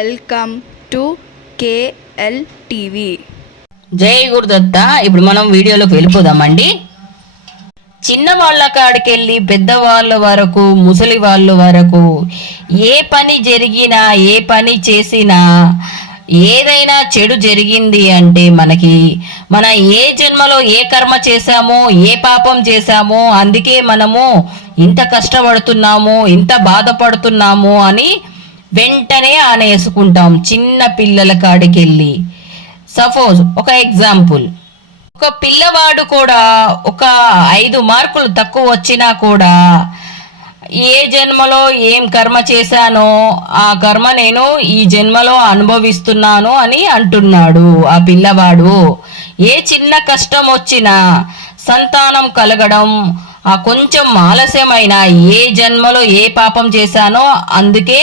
Welcome to KL TV. జై గురుదత్త. ఇప్పుడు మనం వీడియోలోకి వెళ్ళిపోదామండి. చిన్న వాళ్ళ కాడికెళ్ళి పెద్దవాళ్ళ వరకు, ముసలి వాళ్ళ వరకు ఏ పని జరిగినా, ఏ పని చేసినా, ఏదైనా చెడు జరిగింది అంటే మన ఏ జన్మలో ఏ కర్మ చేశామో, ఏ పాపం చేశామో, అందుకే మనము ఇంత కష్టపడుతున్నాము, ఇంత బాధపడుతున్నాము అని వెంటనే ఆనేసుకుంటాం. చిన్న పిల్లల కాడికెళ్ళి సపోజ్ ఒక ఎగ్జాంపుల్, ఒక పిల్లవాడు కూడా ఒక 5 మార్కులు తక్కువ వచ్చినా కూడా ఏ జన్మలో ఏం కర్మ చేశానో ఆ కర్మ నేను ఈ జన్మలో అనుభవిస్తున్నాను అని అంటున్నాడు ఆ పిల్లవాడు. ఏ చిన్న కష్టం వచ్చినా, సంతానం కలగడం, ఆ కొంచెం ఆలస్యమైన ఏ జన్మలో ఏ పాపం చేశానో అందుకే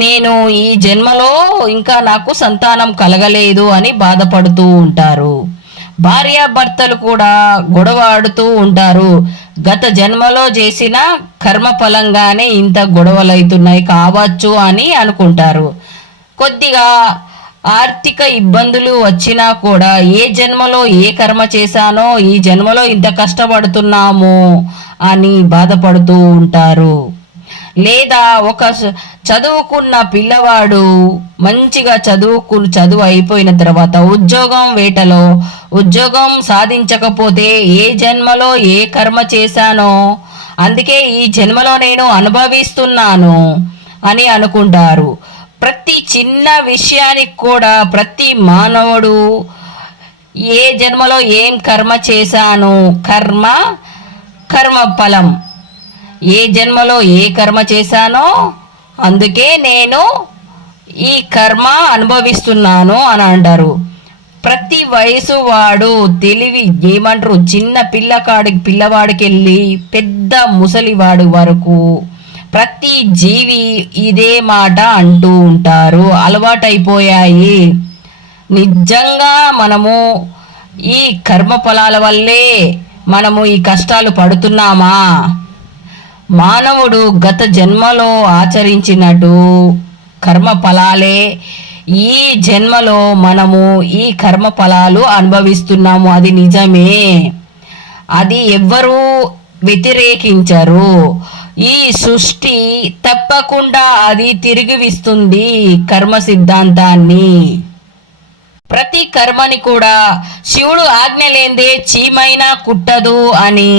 నేను ఈ జన్మలో ఇంకా నాకు సంతానం కలగలేదు అని బాధపడుతూ ఉంటారు. భార్యాభర్తలు కూడా గొడవ ఆడుతూ ఉంటారు. గత జన్మలో చేసిన కర్మ ఫలంగానే ఇంత గొడవలు అవుతున్నాయి కావచ్చు అని అనుకుంటారు. కొద్దిగా ఆర్థిక ఇబ్బందులు వచ్చినా కూడా ఏ జన్మలో ఏ కర్మ చేశానో ఈ జన్మలో ఇంత కష్టపడుతున్నాము అని బాధపడుతూ ఉంటారు. లేదా ఒక చదువుకున్న పిల్లవాడు మంచిగా చదువు అయిపోయిన తర్వాత ఉద్యోగం వేటలో ఉద్యోగం సాధించకపోతే ఏ జన్మలో ఏ కర్మ చేశానో అందుకే ఈ జన్మలో నేను అనుభవిస్తున్నాను అని అనుకుంటారు. ప్రతి చిన్న విషయానికి కూడా ప్రతి మానవుడు ఏ జన్మలో ఏం కర్మ చేశాను, కర్మ ఫలం, ఏ జన్మలో ఏ కర్మ చేశానో అందుకే నేను ఈ కర్మ అనుభవిస్తున్నాను అని అంటారు. ప్రతి వయసు వాడు తెలివి ఏమంటారు, చిన్న పిల్లవాడికి వెళ్ళి పెద్ద ముసలివాడు వరకు ప్రతి జీవి ఇదే మాట అంటూ ఉంటారు. అలవాటైపోయాయి. నిజంగా మనము ఈ కర్మ ఫలాల వల్లే మనము ఈ కష్టాలు పడుతున్నామా? మానవుడు గత జన్మలో ఆచరించినట్టు కర్మ ఫలాలే ఈ జన్మలో మనము ఈ కర్మ ఫలాలు అనుభవిస్తున్నాము. అది నిజమే, అది ఎవ్వరూ వ్యతిరేకించరు. ఈ సృష్టి తప్పకుండా అది తిరిగివిస్తుంది కర్మ సిద్ధాంతాన్ని. ప్రతి కర్మని కూడా శివుడు ఆజ్ఞ లేందే చీమైనా కుట్టదు అని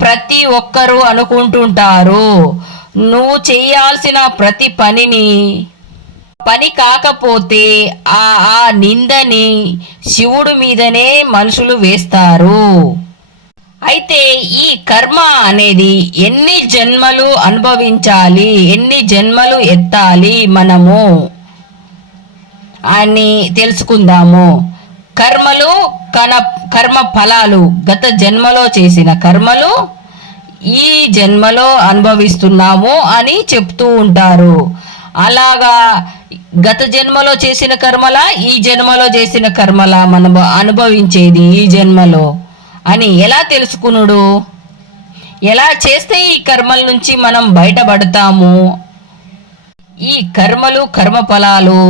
ప్రతి ఒక్కరూ అనుకుంటుంటారు. నువ్వు చేయాల్సిన ప్రతి పని కాకపోతే ఆ నిందని శివుడి మీదనే మనుషులు వేస్తారు. అయితే ఈ కర్మ అనేది ఎన్ని జన్మలు అనుభవించాలి, ఎన్ని జన్మలు ఎత్తాలి మనము అని తెలుసుకుందాము. కర్మ ఫలాలు గత జన్మలో చేసిన కర్మలు ఈ జన్మలో అనుభవిస్తున్నాము అని చెప్తూ ఉంటారు. అలాగా గత జన్మలో చేసిన కర్మల ఈ జన్మలో చేసిన కర్మల మనం అనుభవించేది ఈ జన్మలో అని ఎలా తెలుసుకునుడు? ఎలా చేస్తే ఈ కర్మల నుంచి మనం బయటపడతాము? ఈ కర్మ ఫలాలు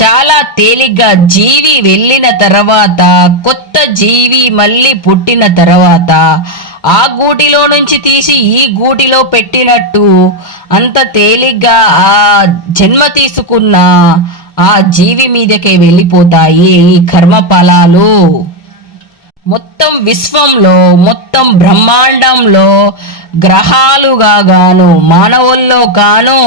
చాలా తేలిగ్గా జీవి వెళ్ళిన తర్వాత, కొత్త జీవి మళ్ళీ పుట్టిన తర్వాత ఆ గూటిలో నుంచి తీసి ఈ గూటిలో పెట్టినట్టు అంత తేలిగ్గా ఆ జన్మ తీసుకున్న ఆ జీవి మీదకే వెళ్ళిపోతాయి ఈ కర్మ ఫలాలు. మొత్తం విశ్వంలో, మొత్తం బ్రహ్మాండంలో గ్రహాలుగా గాను మానవుల్లో గాను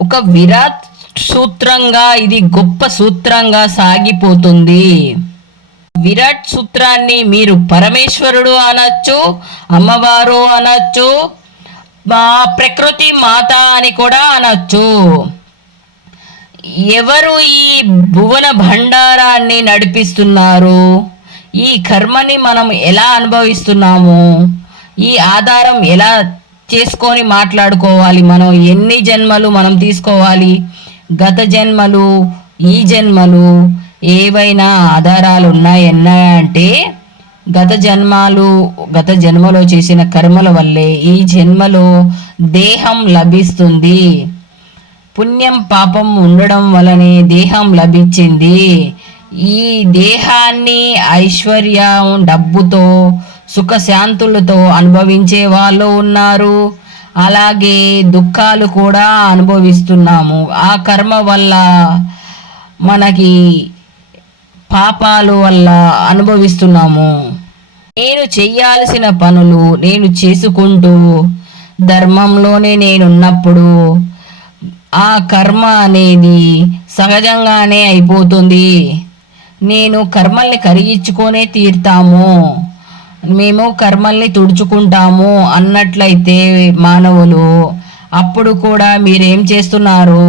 ఒక విరాట్ సూత్రంగా, ఇది గొప్ప సూత్రంగా సాగిపోతుంది. విరాట్ సూత్రాన్ని మీరు పరమేశ్వరుడు అనొచ్చు, అమ్మవారు అనొచ్చు, ప్రకృతి మాత అని కూడా అనొచ్చు. ఎవరు ఈ భువన భండారాన్ని నడిపిస్తున్నారు? ఈ కర్మని మనం ఎలా అనుభవిస్తున్నాము? ఈ ఆధారం ఎలా చేసుకొని మాట్లాడుకోవాలి? మనం ఎన్ని జన్మలు మనం తీసుకోవాలి? గత జన్మలు, ఈ జన్మలు ఏవైనా ఆధారాలు ఉన్నాయంటే గత జన్మలో చేసిన కర్మల వల్లే ఈ జన్మలో దేహం లభిస్తుంది. పుణ్యం పాపం ఉండడం వలనే దేహం లభించింది. ఈ దేహాన్ని ఐశ్వర్యం డబ్బుతో సుఖశాంతులతో అనుభవించే వాళ్ళు ఉన్నారు. అలాగే దుఃఖాలు కూడా అనుభవిస్తున్నాము. ఆ కర్మ వల్ల మనకి పాపాలు వల్ల అనుభవిస్తున్నాము. నేను చెయ్యాల్సిన పనులు నేను చేసుకుంటూ ధర్మంలోనే నేనున్నప్పుడు ఆ కర్మ అనేది సహజంగానే అయిపోతుంది. నేను కర్మల్ని కరిగించుకొనే తీరుతాము, మేము కర్మల్ని తుడుచుకుంటాము అన్నట్లయితే మానవులు అప్పుడు కూడా మీరేం చేస్తున్నారు?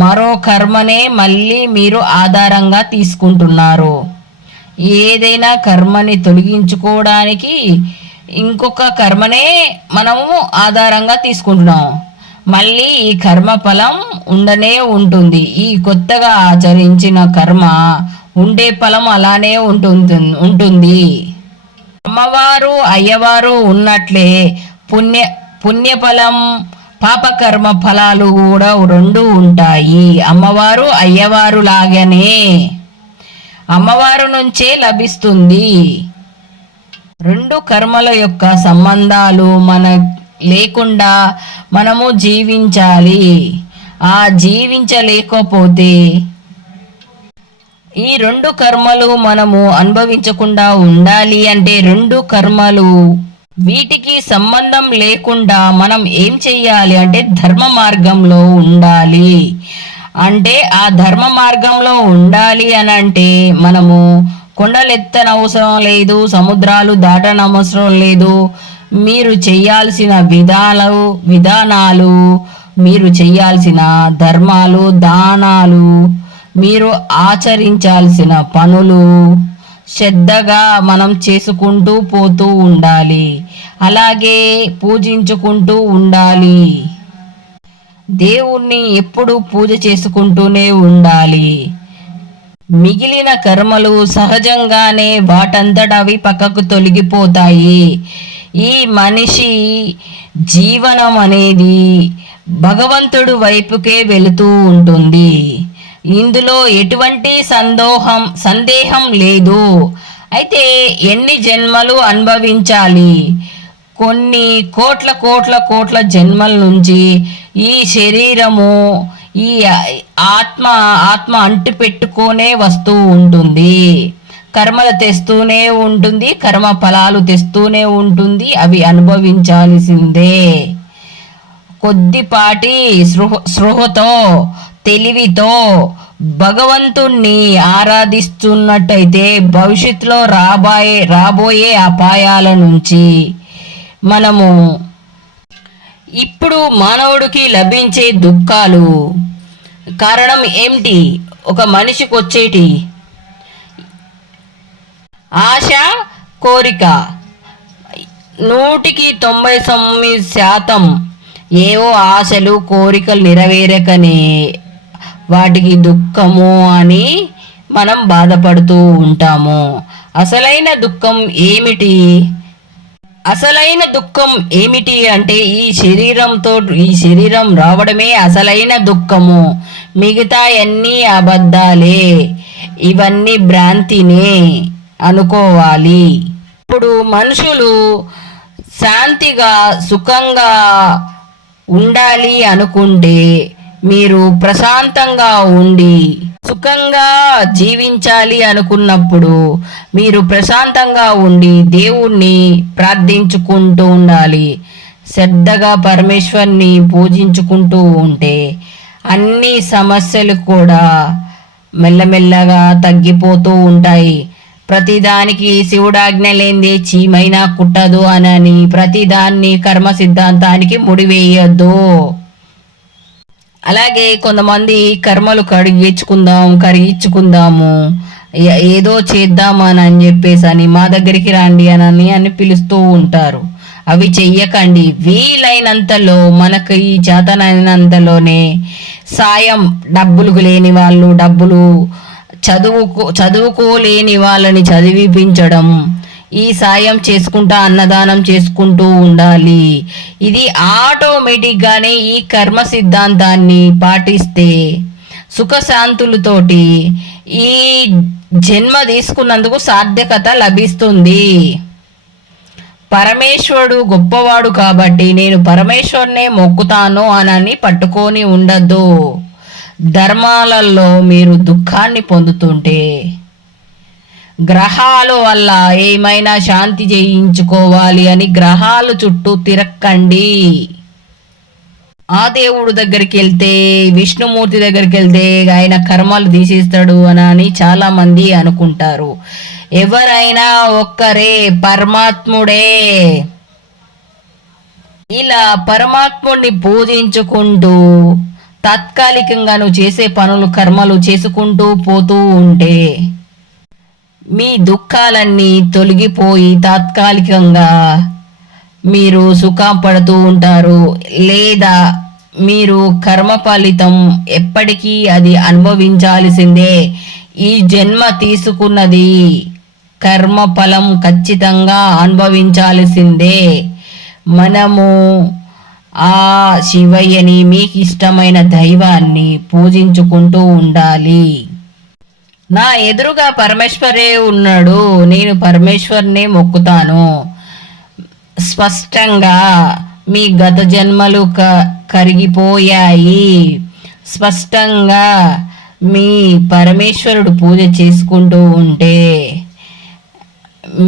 మరో కర్మనే మళ్ళీ మీరు ఆధారంగా తీసుకుంటున్నారు. ఏదైనా కర్మని తొలగించుకోవడానికి ఇంకొక కర్మనే మనము ఆధారంగా తీసుకుంటున్నాం. మళ్ళీ ఈ కర్మ ఫలం ఉండనే ఉంటుంది. ఈ కొత్తగా ఆచరించిన కర్మ ఉండే ఫలం అలానే ఉంటుంది. అమ్మవారు అయ్యవారు ఉన్నట్లే పుణ్యఫలం పాపకర్మ ఫలాలు కూడా రెండు ఉంటాయి. అమ్మవారు అయ్యవారు లాగానే అమ్మవారు నుంచే లభిస్తుంది. రెండు కర్మల యొక్క సంబంధాలు మన లేకుండా మనము జీవించాలి. ఆ జీవించలేకపోతే ఈ రెండు కర్మలు మనము అనుభవించకుండా ఉండాలి అంటే రెండు కర్మలు వీటికి సంబంధం లేకుండా మనం ఏం చెయ్యాలి అంటే ధర్మ మార్గంలో ఉండాలి. అంటే ఆ ధర్మ మార్గంలో ఉండాలి అని అంటే మనము కొండలు ఎత్తనవసరం లేదు, సముద్రాలు దాటనవసరం లేదు. మీరు చేయాల్సిన విధానాలు మీరు చేయాల్సిన ధర్మాలు దానాలు మీరు ఆచరించాల్సిన పనులు శ్రద్ధగా మనం చేసుకుంటూ పోతూ ఉండాలి. అలాగే పూజించుకుంటూ ఉండాలి. దేవుణ్ణి ఎప్పుడు పూజ చేసుకుంటూనే ఉండాలి. మిగిలిన కర్మలు సహజంగానే వాటంతట అవి పక్కకు తొలగిపోతాయి. ఈ మనిషి జీవనం అనేది భగవంతుడు వైపుకే వెళుతూ ఉంటుంది. ఇందులో ఎటువంటి సందేహం లేదు. అయితే ఎన్ని జన్మలు అనుభవించాలి? కొన్ని కోట్ల జన్మల నుంచి ఈ శరీరము ఈ ఆత్మ అంటు పెట్టుకొనే వస్తూ ఉంటుంది. కర్మలు తెస్తూనే ఉంటుంది, కర్మ ఫలాలు తెస్తూనే ఉంటుంది. అవి అనుభవించాల్సిందే. కొద్దిపాటి స్పృహతో తెలివితో భగవంతుణ్ణి ఆరాధిస్తున్నట్టయితే భవిష్యత్తులో రాబోయే అపాయాల నుంచి మనము ఇప్పుడు మానవుడికి లభించే దుఃఖాలు కారణం ఏమిటి? ఒక మనిషికి వచ్చేటి ఆశ, కోరిక 99% ఏవో ఆశలు కోరికలు నెరవేరకనే వాటికి దుఃఖము అని మనం బాధపడుతూ ఉంటాము. అసలైన దుఃఖం ఏమిటి? అసలైన దుఃఖం ఏమిటి అంటే ఈ శరీరం రావడమే అసలైన దుఃఖము. మిగతా అన్నీ అబద్ధాలే, ఇవన్నీ భ్రాంతినే అనుకోవాలి. ఇప్పుడు మనుషులు శాంతిగా సుఖంగా ఉండాలి అనుకుంటే మీరు ప్రశాంతంగా ఉండి సుఖంగా జీవించాలి అనుకున్నప్పుడు మీరు ప్రశాంతంగా ఉండి దేవుణ్ణి ప్రార్థించుకుంటూ ఉండాలి. శ్రద్ధగా పరమేశ్వర్ని పూజించుకుంటూ ఉంటే అన్ని సమస్యలు కూడా మెల్లమెల్లగా తగ్గిపోతూ ఉంటాయి. ప్రతిదానికి శివుడాజ్ఞ లేనిదే చీమైనా కుట్టదు అని ప్రతిదాన్ని కర్మ సిద్ధాంతానికి ముడివేయద్దు. అలాగే కొంతమంది కర్మలు కరిగించుకుందాము ఏదో చేద్దామని చెప్పేసి అని మా దగ్గరికి రండి అని పిలుస్తూ ఉంటారు. అవి చెయ్యకండి. వీలైనంతలో మనకు ఈ చేతనైనంతలోనే సాయం, డబ్బులు లేని వాళ్ళు చదువుకోలేని వాళ్ళని చదివిపించడం, ఈ సాయం చేసుకుంటా అన్నదానం చేసుకుంటూ ఉండాలి. ఇది ఆటోమేటిక్గానే ఈ కర్మ సిద్ధాంతాన్ని పాటిస్తే సుఖశాంతులతోటి ఈ జన్మ తీసుకున్నందుకు సార్థకత లభిస్తుంది. పరమేశ్వరుడు గొప్పవాడు కాబట్టి నేను పరమేశ్వరునే మొక్కుతాను అని పట్టుకొని ఉండద్దు. ధర్మాలలో మీరు దుఃఖాన్ని పొందుతుంటే గ్రహాల వల్ల ఏమైనా శాంతి చేయించుకోవాలి అని గ్రహాల చుట్టూ తిరక్కండి. ఆ దేవుడు దగ్గరికి వెళ్తే, విష్ణుమూర్తి దగ్గరికి వెళ్తే ఆయన కర్మలు తీసేస్తాడు అని చాలా మంది అనుకుంటారు. ఎవరైనా ఒక్కరే, పరమాత్ముడే. ఇలా పరమాత్ముడిని పూజించుకుంటూ తాత్కాలికంగా నువ్వు చేసే పనులు కర్మలు చేసుకుంటూ పోతూ ఉంటే మీ దుఃఖాలన్నీ తొలగిపోయి తాత్కాలికంగా మీరు సుఖం పడుతూ ఉంటారు. లేదా మీరు కర్మ ఫలితం ఎప్పటికీ అది అనుభవించాల్సిందే. ఈ జన్మ తీసుకున్నది కర్మ ఫలం ఖచ్చితంగా అనుభవించాల్సిందే. మనము ఆ శివయ్యని, మీకు ఇష్టమైన దైవాన్ని పూజించుకుంటూ ఉండాలి. నా ఎదురుగా పరమేశ్వరే ఉన్నాడు, నేను పరమేశ్వర్నే మొక్కుతాను. స్పష్టంగా మీ గత జన్మలు కరిగిపోయాయి. స్పష్టంగా మీ పరమేశ్వరుడు పూజ చేసుకుంటూ ఉంటే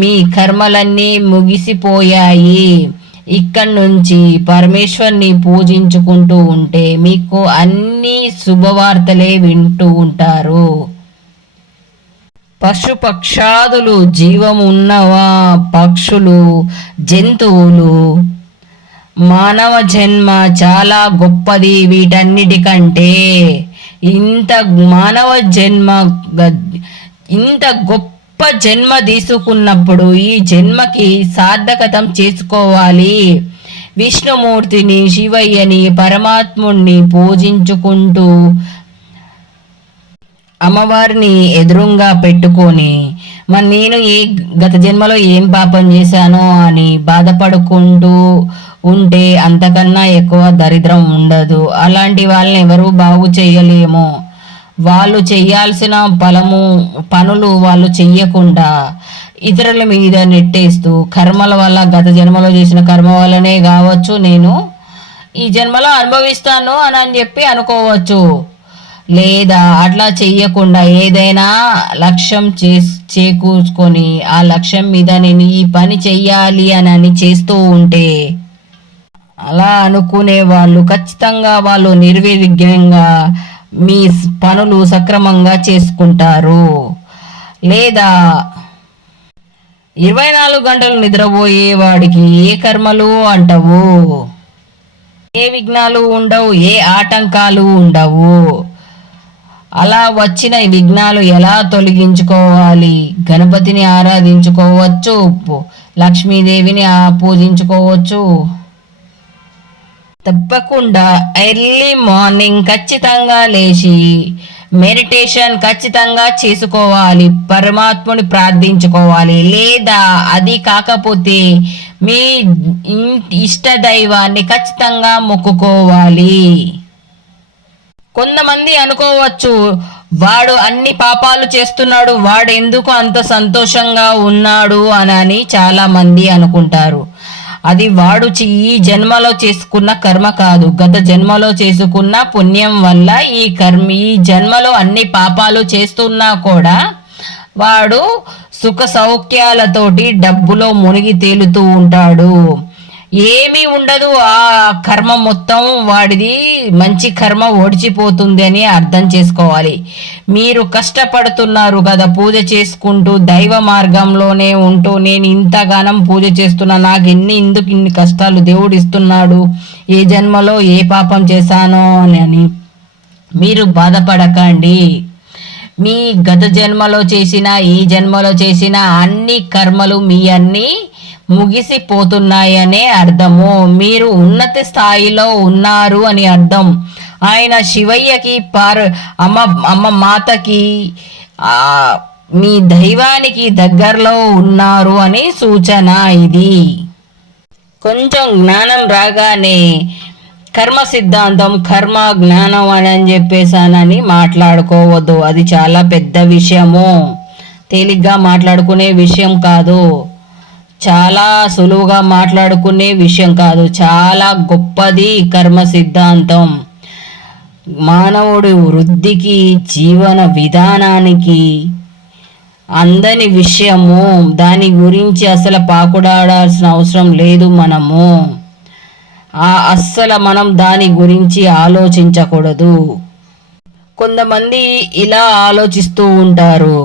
మీ కర్మలన్నీ ముగిసిపోయాయి. ఇక్కడి నుంచి పరమేశ్వర్ని పూజించుకుంటూ ఉంటే మీకు అన్ని శుభవార్తలే వింటూ ఉంటారు. పశుపక్షాదులు, జీవమున్నవా పక్షులు, జంతువులు, మానవ జన్మ చాలా గొప్పది. వీటన్నిటికంటే ఇంత మానవ జన్మ, ఇంత గొప్ప జన్మ తీసుకున్నప్పుడు ఈ జన్మకి సార్థకతం చేసుకోవాలి. విష్ణుమూర్తిని, శివయ్యని, పరమాత్ముణ్ణి పూజించుకుంటూ అమ్మవారిని ఎదురుగా పెట్టుకొని మరి నేను గత జన్మలో ఏం పాపం చేశానో అని బాధపడుకుంటూ ఉంటే అంతకన్నా ఎక్కువ దరిద్రం ఉండదు. అలాంటి వాళ్ళని ఎవరు బాగు చేయలేము. వాళ్ళు చేయాల్సిన పనులు వాళ్ళు చెయ్యకుండా ఇతరుల మీద నెట్టేస్తూ కర్మల వల్ల, గత జన్మలో చేసిన కర్మ వల్లనే కావచ్చు నేను ఈ జన్మలో అనుభవిస్తాను అని చెప్పి అనుకోవచ్చు. లేదా అట్లా చెయ్యకుండా ఏదైనా లక్ష్యం చేకూర్చుకొని ఆ లక్ష్యం మీద నేను ఈ పని చెయ్యాలి అని చేస్తూ ఉంటే అలా అనుకునే వాళ్ళు ఖచ్చితంగా వాళ్ళు నిర్విఘ్నంగా మీ పనులు సక్రమంగా చేసుకుంటారు. లేదా 24 గంటలు నిద్రపోయే వాడికి ఏ కర్మలు అంటవు, ఏ విఘ్నాలు ఉండవు, ఏ ఆటంకాలు ఉండవు. అలా వచ్చిన విఘ్నాలు ఎలా తొలగించుకోవాలి? గణపతిని ఆరాధించుకోవచ్చు, లక్ష్మీదేవిని పూజించుకోవచ్చు. తప్పకుండా ఎర్లీ మార్నింగ్ ఖచ్చితంగా లేచి మెడిటేషన్ ఖచ్చితంగా చేసుకోవాలి, పరమాత్ముని ప్రార్థించుకోవాలి. లేదా అది కాకపోతే మీ ఇష్ట దైవాన్ని ఖచ్చితంగా మొక్కుకోవాలి. కొంతమంది అనుకోవచ్చు, వాడు అన్ని పాపాలు చేస్తున్నాడు, వాడు ఎందుకు అంత సంతోషంగా ఉన్నాడు అని చాలా మంది అనుకుంటారు. అది వాడు ఈ జన్మలో చేసుకున్న కర్మ కాదు, గత జన్మలో చేసుకున్న పుణ్యం వల్ల ఈ జన్మలో అన్ని పాపాలు చేస్తున్నా కూడా వాడు సుఖ సౌఖ్యాలతోటి డబ్బులో మునిగి తేలుతూ ఉంటాడు. ఏమీ ఉండదు, ఆ కర్మ మొత్తం వాడిది మంచి కర్మ ఓడిచిపోతుంది అని అర్థం చేసుకోవాలి. మీరు కష్టపడుతున్నారు కదా పూజ చేసుకుంటూ, దైవ మార్గంలోనే ఉంటూ, నేను ఇంతగానం పూజ చేస్తున్నా, నాకు ఎందుకు ఇన్ని కష్టాలు దేవుడు ఇస్తున్నాడు, ఏ జన్మలో ఏ పాపం చేశానో అని మీరు బాధపడకండి. మీ గత జన్మలో చేసిన, ఈ జన్మలో చేసిన అన్ని కర్మలు మీ అన్ని ముగిసిపోతున్నాయనే అర్థము. మీరు ఉన్నత స్థాయిలో ఉన్నారు అని అర్థం. ఆయన శివయ్యకి అమ్మ మాతకి మీ దైవానికి దగ్గరలో ఉన్నారు అని సూచన ఇది. కొంచెం జ్ఞానం రాగానే కర్మ సిద్ధాంతం, కర్మ జ్ఞానం అని చెప్పేసానని మాట్లాడుకోవద్దు. అది చాలా పెద్ద విషయము, తేలిగ్గా మాట్లాడుకునే విషయం కాదు, చాలా సులువుగా మాట్లాడుకునే విషయం కాదు. చాలా గొప్పది కర్మ సిద్ధాంతం. మానవుడి వృద్ధికి, జీవన విధానానికి అందని విషయము. దాని గురించి అసలు పాకుడాడాల్సిన అవసరం లేదు. అస్సలు మనం దాని గురించి ఆలోచించకూడదు. కొంతమంది ఇలా ఆలోచిస్తూ ఉంటారు,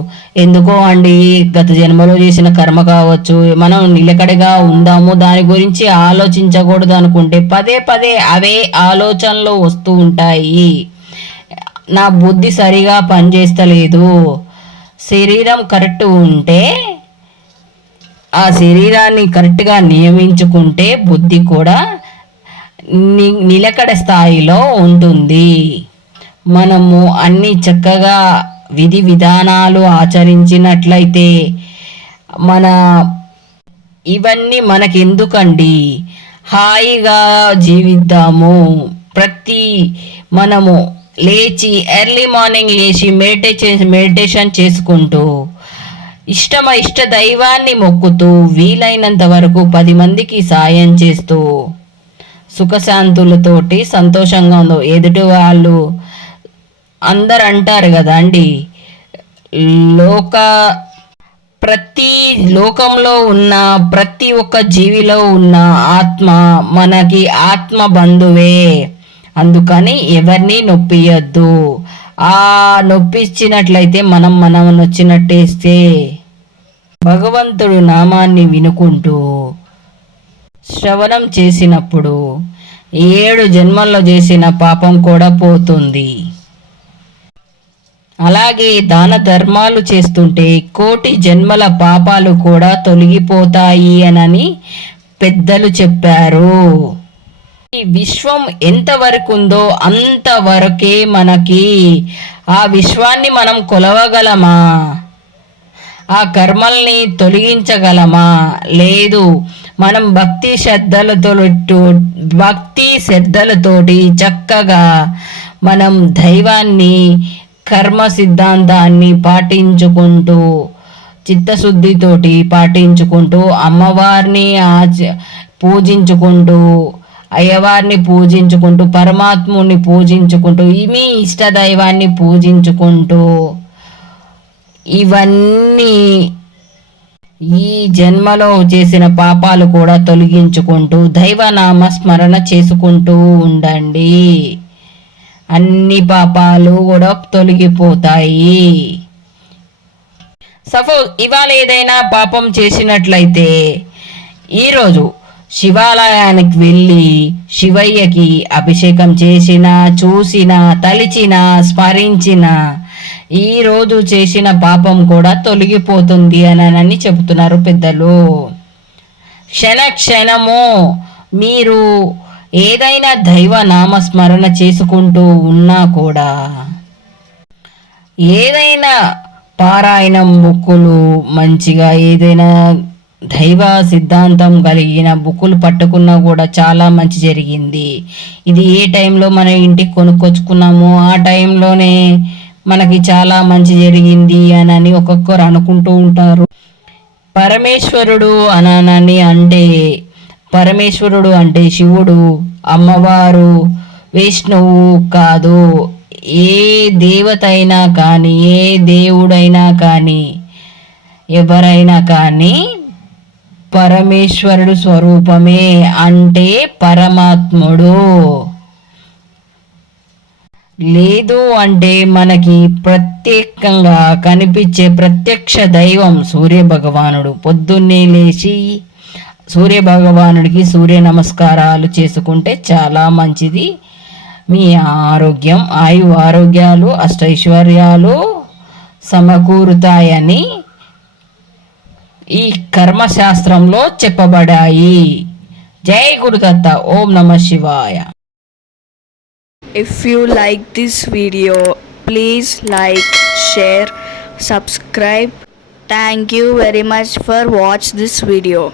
ఎందుకో అండి గత జన్మలో చేసిన కర్మ కావచ్చు, మనం నిలకడగా ఉందాము, దాని గురించి ఆలోచించకూడదు అనుకుంటే పదే పదే అవే ఆలోచనలు వస్తూ ఉంటాయి. నా బుద్ధి సరిగా పనిచేస్తలేదు. శరీరం కరెక్ట్ ఉంటే, ఆ శరీరాన్ని కరెక్ట్గా నియమించుకుంటే బుద్ధి కూడా నిలకడ స్థాయిలో ఉంటుంది. మనము అన్ని చక్కగా విధి విధానాలు ఆచరించినట్లయితే ఇవన్నీ మనకెందుకండి, హాయిగా జీవిద్దాము. మనము లేచి ఎర్లీ మార్నింగ్ లేచి మెడిటేషన్ చేసుకుంటూ ఇష్ట దైవాన్ని మొక్కుతూ వీలైనంత వరకు 10 మందికి సాయం చేస్తూ సుఖశాంతులతోటి సంతోషంగా ఉందో. ఎదుటి వాళ్ళు అందరు అంటారు కదా అండి, ప్రతి లోకంలో ఉన్న ప్రతి ఒక్క జీవిలో ఉన్న ఆత్మ మనకి ఆత్మ బంధువే. అందుకని ఎవరిని నొప్పియద్దు. ఆ నొప్పించినట్లయితే మనం నొచ్చినట్టేస్తే భగవంతుడు నామాన్ని వినుకుంటూ శ్రవణం చేసినప్పుడు 7 జన్మల్లో చేసిన పాపం కూడా పోతుంది. అలాగే దాన ధర్మాలు చేస్తుంటే 1,000,000 జన్మల పాపాలు కూడా తొలగిపోతాయి అని పెద్దలు చెప్పారు. ఈ విశ్వం ఎంతవరకు ఉందో అంతవరకే మనకి. ఆ విశ్వాన్ని మనం కొలవగలమా? ఆ కర్మల్ని తొలగించగలమా? లేదు. మనం భక్తి శ్రద్ధలతోటి చక్కగా మనం దైవాన్ని, కర్మ సిద్ధాంతాన్ని పాటించుకుంటూ, చిత్తశుద్ధితోటి పాటించుకుంటూ, అమ్మవారిని పూజించుకుంటూ, అయ్యవారిని పూజించుకుంటూ, పరమాత్ముని పూజించుకుంటూ, మీ ఇష్టదైవాన్ని పూజించుకుంటూ, ఇవన్నీ ఈ జన్మలో చేసిన పాపాలు కూడా తొలగించుకుంటూ దైవనామ స్మరణ చేసుకుంటూ ఉండండి. అన్ని పాపాలు కూడా తొలగిపోతాయి. సపోజ్ ఇవాళ ఏదైనా పాపం చేసినట్లయితే ఈరోజు శివాలయానికి వెళ్ళి శివయ్యకి అభిషేకం చేసిన, చూసిన, తలిచిన, స్మరించిన ఈరోజు చేసిన పాపం కూడా తొలగిపోతుంది అని చెబుతున్నారు పెద్దలు. క్షణము మీరు ఏదైనా దైవ నామస్మరణ చేసుకుంటూ ఉన్నా కూడా, ఏదైనా పారాయణం బుక్కులు మంచిగా ఏదైనా దైవ సిద్ధాంతం కలిగిన బుక్కులు పట్టుకున్నా కూడా చాలా మంచి జరిగింది. ఇది ఏ టైంలో మన ఇంటికి కొనుక్కొచ్చుకున్నామో ఆ టైంలోనే మనకి చాలా మంచి జరిగింది అని ఒక్కొక్కరు అనుకుంటూ ఉంటారు. పరమేశ్వరుడు పరమేశ్వరుడు అంటే శివుడు, అమ్మవారు, విష్ణువు కాదు. ఏ దేవత అయినా కానీ, ఏ దేవుడైనా కానీ, ఎవరైనా కానీ పరమేశ్వరుడు స్వరూపమే, అంటే పరమాత్ముడు. లేదు అంటే మనకి ప్రత్యేకంగా కనిపించే ప్రత్యక్ష దైవం సూర్య భగవానుడు. పొద్దున్నే లేచి సూర్య భగవానుడికి సూర్య నమస్కారాలు చేసుకుంటే చాలా మంచిది. మీ ఆరోగ్యం, ఆరోగ్యాలు, అష్టైశ్వర్యాలు సమకూరుతాయని ఈ కర్మశాస్త్రంలో చెప్పబడాయి. జై గురుదత్త. ఓం నమః శివాయ. If you like this video, please like, share subscribe. Thank you very much for watch this video.